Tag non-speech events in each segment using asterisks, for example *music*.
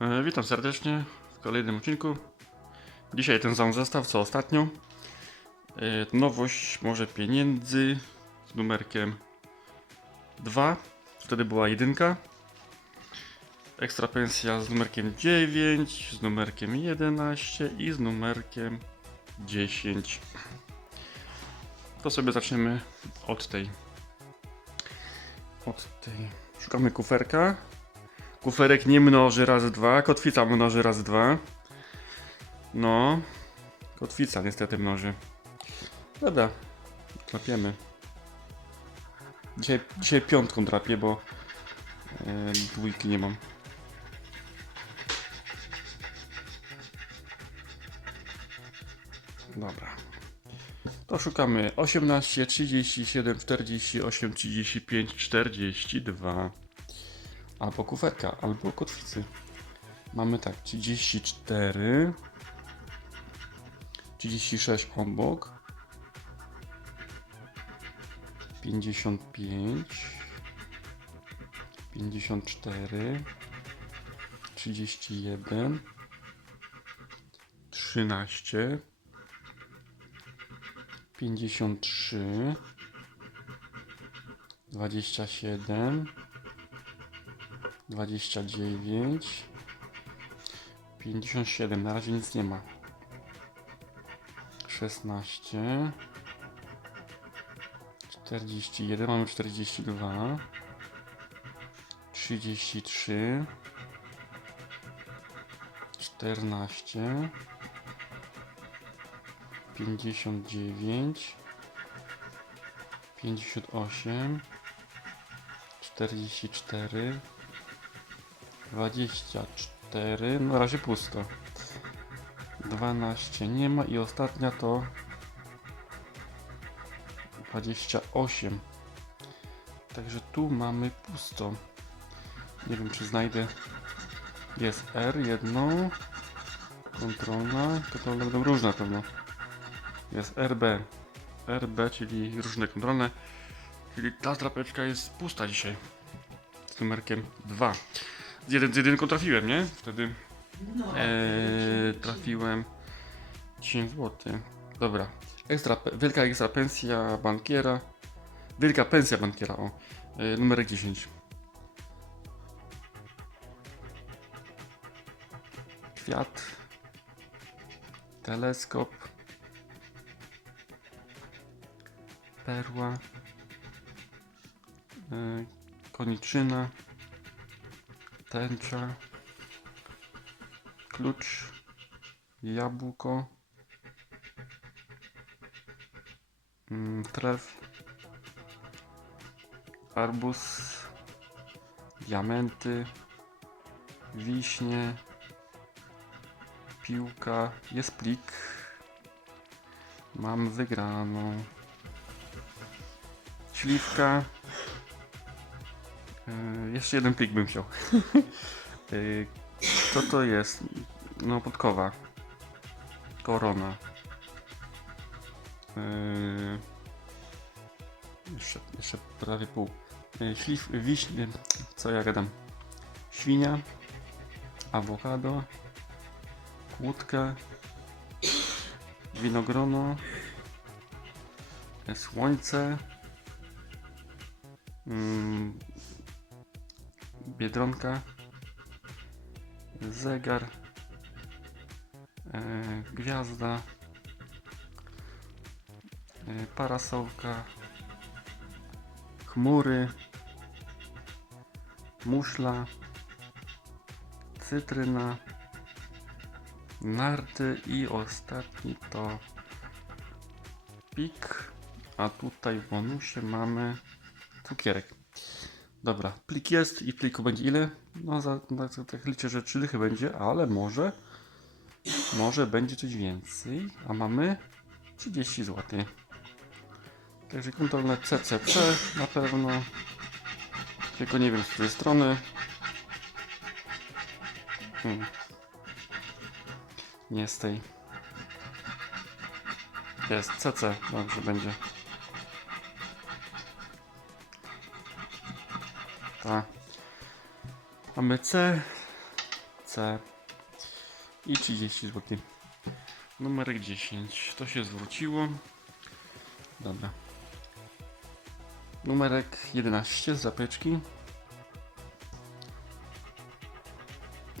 E, Witam serdecznie w kolejnym odcinku. Dzisiaj ten sam zestaw co ostatnio. E, Nowość może pieniędzy z numerkiem 2. Wtedy była jedynka. Ekstra pensja z numerkiem 9, z numerkiem 11 i z numerkiem 10. To sobie zaczniemy od tej. Od tej. Szukamy kuferka. Kuferek nie mnoży raz dwa, kotwica mnoży raz dwa. No, kotwica niestety mnoży. Dobra, trapiemy. Dzisiaj, dzisiaj piątką trapię, bo e, dwójki nie mam. Dobra. To szukamy 18, 37, 48, 35, 42. Albo kuferka, albo kotwicy. Mamy tak, 34, 36 obok, 55, 54, 31, 13, 53, 27, 29 57 na razie nic nie ma. 16 41 mamy 42 33 14 59 58 44 24, na razie pusto. 12 nie ma i ostatnia to 28. Także tu mamy pusto. Nie wiem czy znajdę. Jest R jedno. Kontrolna. Kontrolne będą różne pewno. Jest RB. RB, czyli różne kontrolne. Czyli ta drapeczka jest pusta dzisiaj. Z numerkiem 2 z, jeden, z jedynką trafiłem, nie? Wtedy e, trafiłem 10 zł. Dobra. Ekstra, wielka ekstra pensja bankiera. Wielka pensja bankiera, o. E, numerek 10. Kwiat. Teleskop. Perła. E, koniczyna tęcza, klucz, jabłko, mm, tref, arbuz, diamenty, wiśnie, piłka, jest plik, mam wygraną, śliwka, jeszcze jeden plik bym chciał. Yy, *laughs* Co to jest? No, podkowa. Korona. Yy, Jeszcze, jeszcze prawie pół. Śliw, wiśnie, co ja gadam? Świnia, awokado, kłódka, winogrono, słońce, mm, Biedronka, zegar, e, gwiazda, e, parasolka, chmury, muszla, cytryna, narty i ostatni to pik, a tutaj w bonusie mamy cukierek. Dobra, plik jest i pliku będzie ile? No za, za, za tak liczę, że 3 dychy będzie, ale może może będzie coś więcej, a mamy 30 zł. Także kontrolne CCC na pewno. Tylko nie wiem z której strony. Hmm. Nie z tej. Jest CC, dobrze będzie. Tak. Mamy C, C i 30 zł. Numerek 10. To się zwróciło. Dobra. Numerek 11 z zapeczki.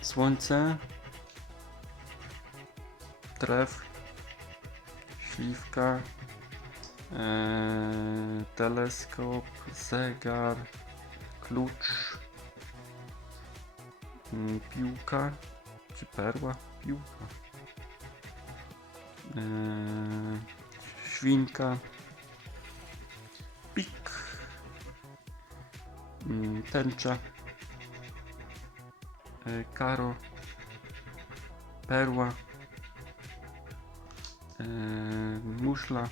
Słońce. Tref. Śliwka. Eee, teleskop. Zegar. Klucz. Mm, Piłka. Czy perła? Piłka. Eee, świnka. Pik. Mm, Tęcza. E, Karo. Perła. E, Muszla.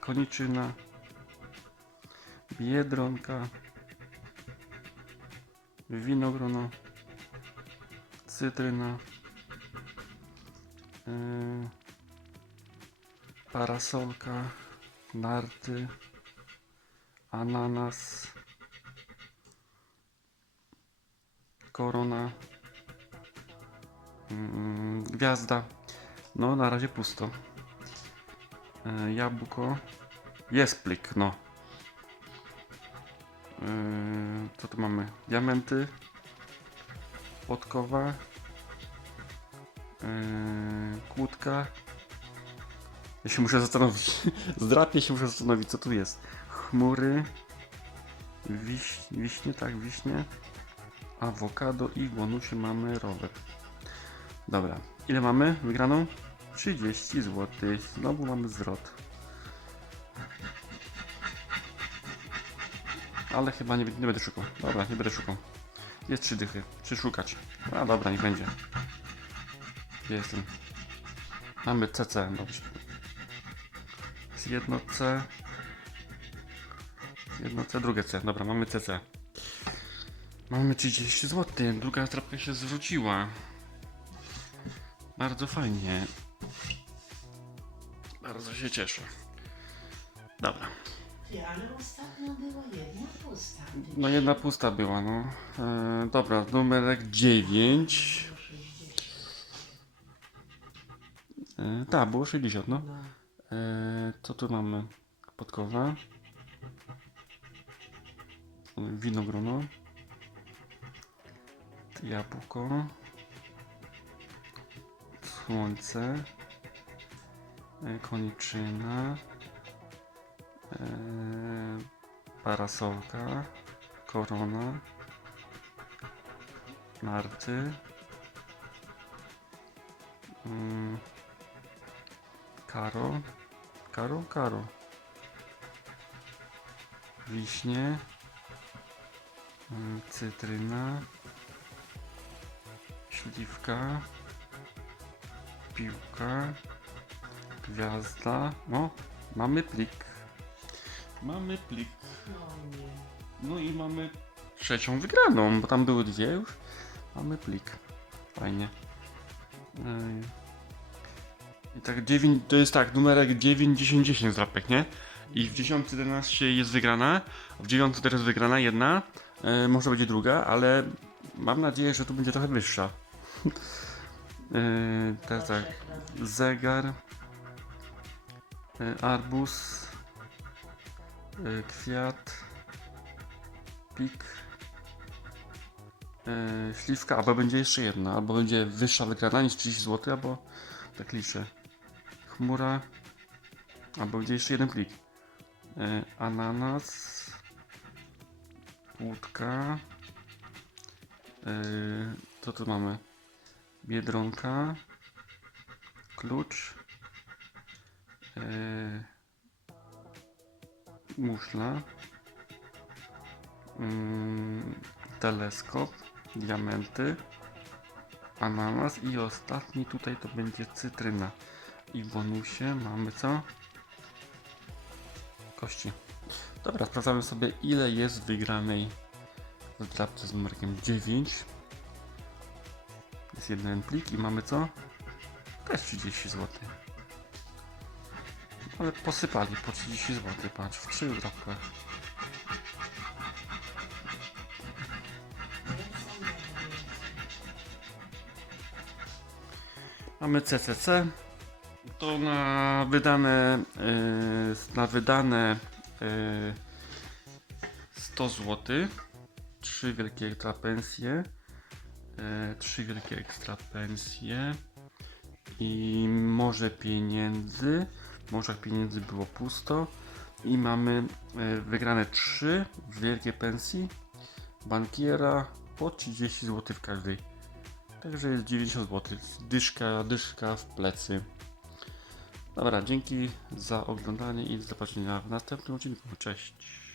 Koniczyna. Biedronka. Winogrono. Cytryna. e, Parasolka. Narty. Ananas. Korona. Mm, Gwiazda. No, na razie pusto. E, Jabłko. Jest plik, no. E, Co tu mamy? Diamenty. Podkowa. E, Kłódka. Ja się muszę zastanowić. *laughs* Zdrapię się muszę zastanowić, co tu jest. Chmury. Wiś, wiśnie, tak, wiśnie. Awokado i w bonusie mamy rower. Dobra, ile mamy wygraną? 30 zł. Znowu mamy zwrot. Ale chyba nie, nie będę szukał. Dobra, nie będę szukał. Jest trzy dychy. Czy szukać? A dobra, niech będzie. Gdzie jestem? Mamy CC, dobrze. Jest jedno C. Jedno C, drugie C. Dobra, mamy CC. Mamy 30 zł. Druga trapka się zwróciła. Bardzo fajnie. Bardzo się cieszę. Dobra. Ale była jedna pusta. No jedna pusta była, no. E, dobra, numerek 9. E, tak, było 60, no. No, E, co tu mamy? Podkowa. Winogrono. Jabłko. Słońce. E, koniczyna. E, parasolka. Korona. Narty. Mm, Karo. Karo, karo. Wiśnie. mm, Cytryna. Śliwka. Piłka. Gwiazda. No, mamy plik. Mamy plik. No i mamy trzecią wygraną, bo tam były dwie już. Mamy plik. Fajnie. I tak 9, to jest tak, numerek 9, 10, 10 drapek, nie? I w 10, 11 jest wygrana, w 9 teraz wygrana jedna, e, może będzie druga, ale mam nadzieję, że tu będzie trochę wyższa. e, teraz tak, zegar, arbuz, e, kwiat, pik, e, śliwka, albo będzie jeszcze jedna, albo będzie wyższa wygrana niż 30 zł, albo tak liczę. Chmura, albo będzie jeszcze jeden plik. E, ananas, płutka, e, co tu mamy? Biedronka, klucz, e, muszla, mm, teleskop, diamenty, ananas i ostatni tutaj to będzie cytryna. I w bonusie mamy co? Kości. Dobra, sprawdzamy sobie ile jest wygranej w drapce z numerkiem 9. Jest jeden plik i mamy co? Też 30 zł. Ale posypali po 30 zł, patrz, w 3 dropkach. Mamy CCC. To na wydane, y, na wydane y, 100 zł. Trzy wielkie ekstra pensje. Y, trzy wielkie ekstra pensje. I może pieniędzy. Może pieniędzy było pusto. I mamy yy, wygrane trzy wielkie pensji. Bankiera po 30 zł w każdej. Także jest 90 zł. Dyszka, dyszka w plecy. Dobra, dzięki za oglądanie i do zobaczenia w następnym odcinku. Cześć.